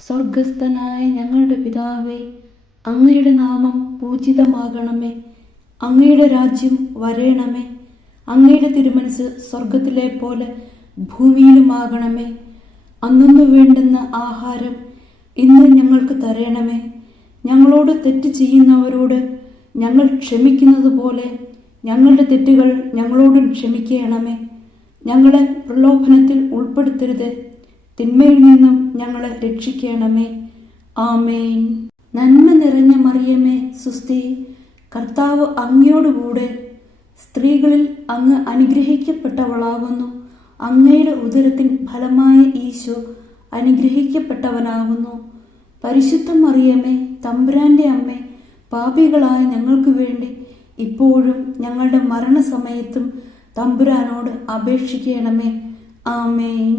സ്വർഗസ്ഥനായ ഞങ്ങളുടെ പിതാവേ, അങ്ങയുടെ നാമം പൂജിതമാകണമേ. അങ്ങയുടെ രാജ്യം വരേണമേ. അങ്ങയുടെ തിരുമനസ് സ്വർഗത്തിലെ പോലെ ഭൂമിയിലുമാകണമേ. അന്നു വേണ്ടുന്ന ആഹാരം ഇന്ന് ഞങ്ങൾക്ക് തരണമേ. ഞങ്ങളോട് തെറ്റ് ചെയ്യുന്നവരോട് ഞങ്ങൾ ക്ഷമിക്കുന്നത് പോലെ ഞങ്ങളുടെ തെറ്റുകൾ ഞങ്ങളോടും ക്ഷമിക്കണമേ. ഞങ്ങളെ പ്രലോഭനത്തിൽ ഉൾപ്പെടുത്തരുത്, തിന്മയിൽ നിന്നും ഞങ്ങളെ രക്ഷിക്കണമേ. ആമേൻ. നന്മ നിറഞ്ഞ മറിയമേ, സുസ്തി, കർത്താവ് അങ്ങയോടുകൂടെ സ്ത്രീകളിൽ അങ്ങ് അനുഗ്രഹിക്കപ്പെട്ടവളാകുന്നു. അങ്ങയുടെ ഉദരത്തിൻ ഫലമായ ഈശോ അനുഗ്രഹിക്കപ്പെട്ടവനാകുന്നു. പരിശുദ്ധ മറിയമേ, തമ്പുരാന്റെ അമ്മേ, പാപികളായ ഞങ്ങൾക്ക് വേണ്ടി ഇപ്പോഴും ഞങ്ങളുടെ മരണസമയത്തും തമ്പുരാനോട് അപേക്ഷിക്കണമേ. ആമേൻ.